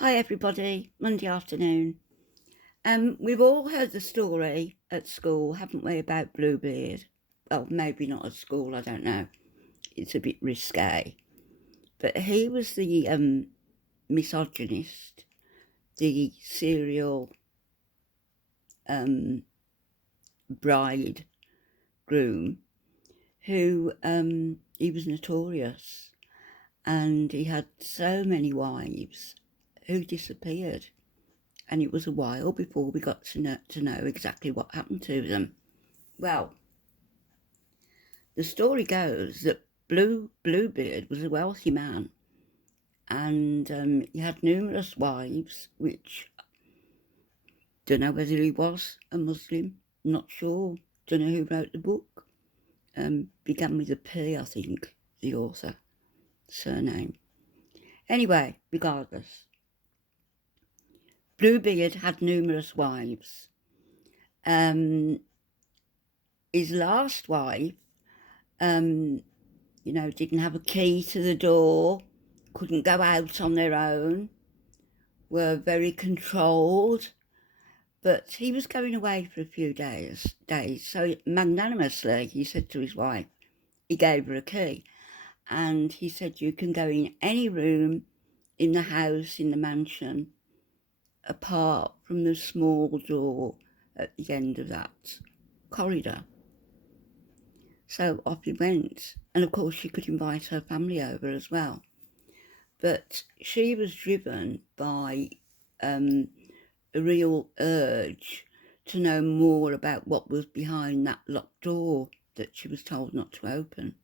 Hi everybody, Monday afternoon. We've all heard the story at school, haven't we, about Bluebeard? Well, maybe not at school, I don't know. It's a bit risque. But he was the misogynist, the serial bride groom, who he was notorious, and he had so many wives who disappeared. And it was a while before we got to know exactly what happened to them. Well, the story goes that Bluebeard was a wealthy man, and he had numerous wives, which don't know whether he was a Muslim, not sure, don't know who wrote the book. Began with a P, I think, the author surname. Anyway, regardless, Bluebeard had numerous wives. His last wife, didn't have a key to the door, couldn't go out on their own, were very controlled. But he was going away for a few days. So magnanimously, he said to his wife, he gave her a key, and he said, you can go in any room in the house, in the mansion, apart from the small door at the end of that corridor. So off he went. And of course, she could invite her family over as well. But she was driven by a real urge to know more about what was behind that locked door that she was told not to open.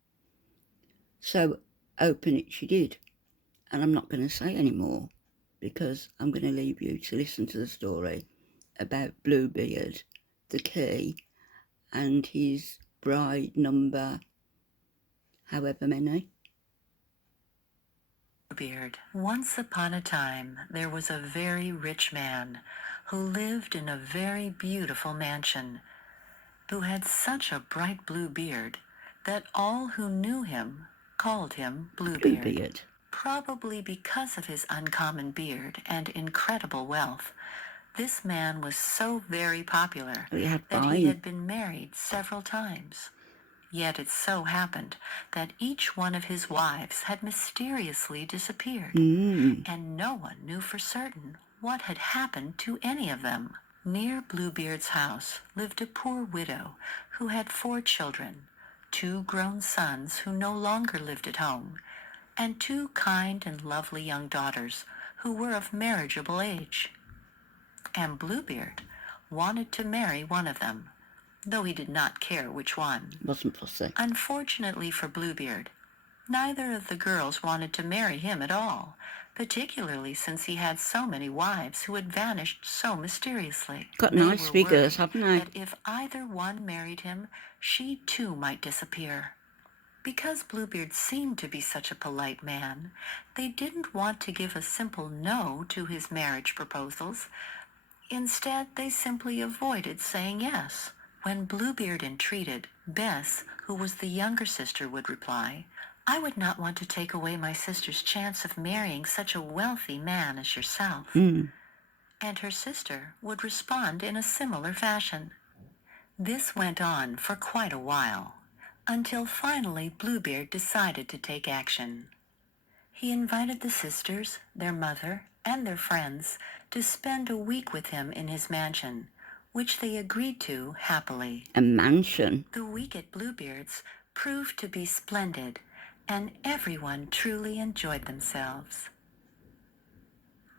So open it she did. And I'm not going to say any more because I'm going to leave you to listen to the story about Bluebeard, the key, and his bride number, however many. Bluebeard. Once upon a time, there was a very rich man who lived in a very beautiful mansion, who had such a bright blue beard that all who knew him called him Bluebeard. Bluebeard. Probably because of his uncommon beard and incredible wealth, this man was so very popular that he had been married several times. Yet it so happened that each one of his wives had mysteriously disappeared, and no one knew for certain what had happened to any of them. Near Bluebeard's house lived a poor widow who had 4 children, 2 grown sons who no longer lived at home, and 2 kind and lovely young daughters who were of marriageable age. And Bluebeard wanted to marry one of them, though he did not care which one. Wasn't fussy. Unfortunately for Bluebeard, neither of the girls wanted to marry him at all, particularly since he had so many wives who had vanished so mysteriously. Got nice figures, haven't they? That if either one married him, she too might disappear. Because Bluebeard seemed to be such a polite man, they didn't want to give a simple no to his marriage proposals. Instead, they simply avoided saying yes. When Bluebeard entreated, Bess, who was the younger sister, would reply, I would not want to take away my sister's chance of marrying such a wealthy man as yourself. And her sister would respond in a similar fashion. This went on for quite a while, until finally Bluebeard decided to take action. He invited the sisters, their mother, and their friends to spend a week with him in his mansion, which they agreed to happily. A mansion? The week at Bluebeard's proved to be splendid, and everyone truly enjoyed themselves.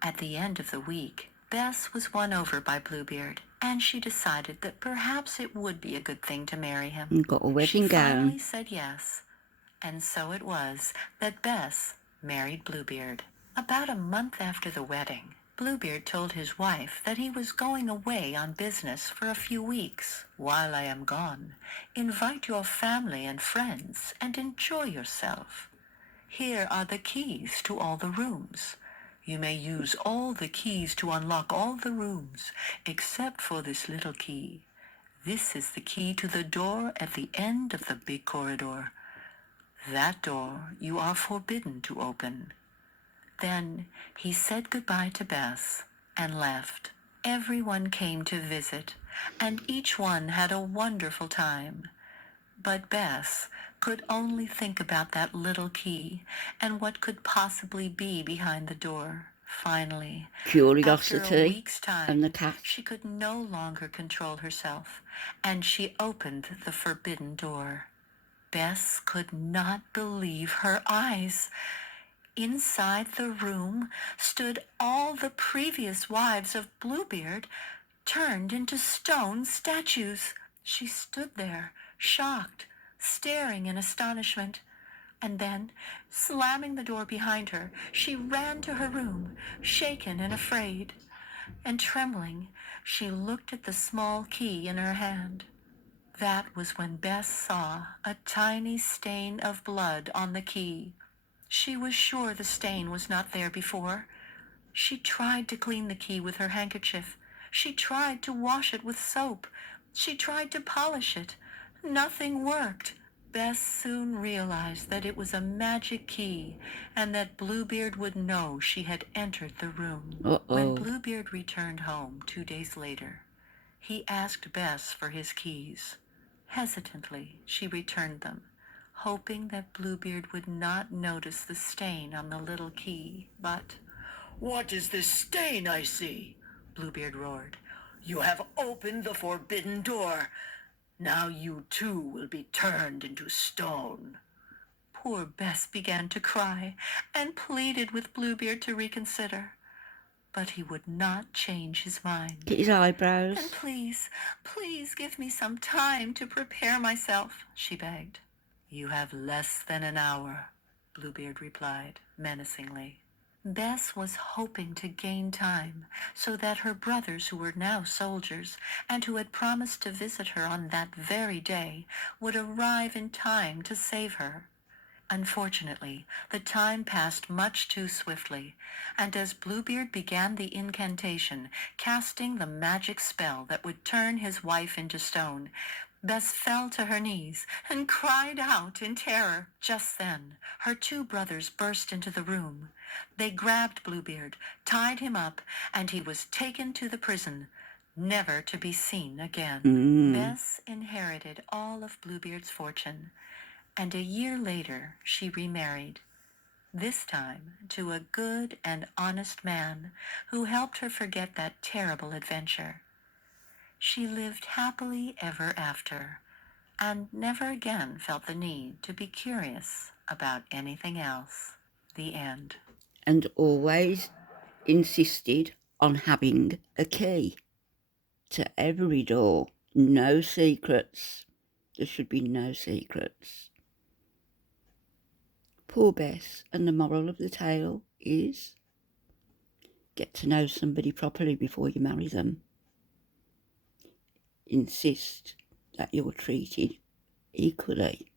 At the end of the week, Bess was won over by Bluebeard, and she decided that perhaps it would be a good thing to marry him. Got a wedding She finally gown. said yes, and so it was that Bess married Bluebeard. About a month after the wedding, Bluebeard told his wife that he was going away on business for a few weeks. While I am gone, invite your family and friends and enjoy yourself. Here are the keys to all the rooms. You may use all the keys to unlock all the rooms, except for this little key. This is the key to the door at the end of the big corridor. That door you are forbidden to open. Then he said goodbye to Bess and left. Everyone came to visit, and each one had a wonderful time. But Bess could only think about that little key and what could possibly be behind the door. Finally, after a Curiosity week's and the time, cat. she could no longer control herself, and she opened the forbidden door. Bess could not believe her eyes. Inside the room stood all the previous wives of Bluebeard, turned into stone statues. She stood there, shocked, staring in astonishment. And then, slamming the door behind her, she ran to her room, shaken and afraid. And trembling, she looked at the small key in her hand. That was when Bess saw a tiny stain of blood on the key. She was sure the stain was not there before. She tried to clean the key with her handkerchief. She tried to wash it with soap. She tried to polish it. Nothing worked. Bess soon realized that it was a magic key and that Bluebeard would know she had entered the room. When Bluebeard returned home 2 days later, he asked Bess for his keys. Hesitantly, she returned them, hoping that Bluebeard would not notice the stain on the little key, but... "What is this stain I see?" Bluebeard roared. "You have opened the forbidden door. Now you too will be turned into stone." Poor Bess began to cry and pleaded with Bluebeard to reconsider. But he would not change his mind. Get his eyebrows. "And please, please give me some time to prepare myself," she begged. "You have less than an hour," Bluebeard replied menacingly. Bess was hoping to gain time so that her brothers, who were now soldiers and who had promised to visit her on that very day, would arrive in time to save her. Unfortunately, the time passed much too swiftly, and as Bluebeard began the incantation, casting the magic spell that would turn his wife into stone, Bess fell to her knees and cried out in terror. Just then, her 2 brothers burst into the room. They grabbed Bluebeard, tied him up, and he was taken to the prison, never to be seen again. Bess inherited all of Bluebeard's fortune, and a year later she remarried, this time to a good and honest man who helped her forget that terrible adventure. She lived happily ever after, and never again felt the need to be curious about anything else. The end. And always insisted on having a key to every door. No secrets. There should be no secrets. Poor Bess, and the moral of the tale is get to know somebody properly before you marry them. Insist that you're treated equally.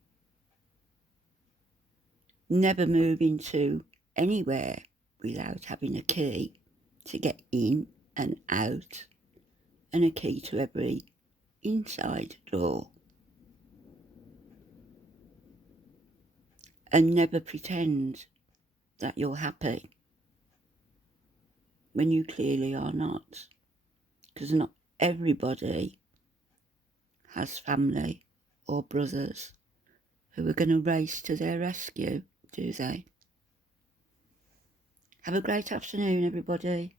Never move into anywhere without having a key to get in and out, and a key to every inside door. And never pretend that you're happy when you clearly are not, because not everybody has family or brothers who are going to race to their rescue, do they? Have a great afternoon, everybody.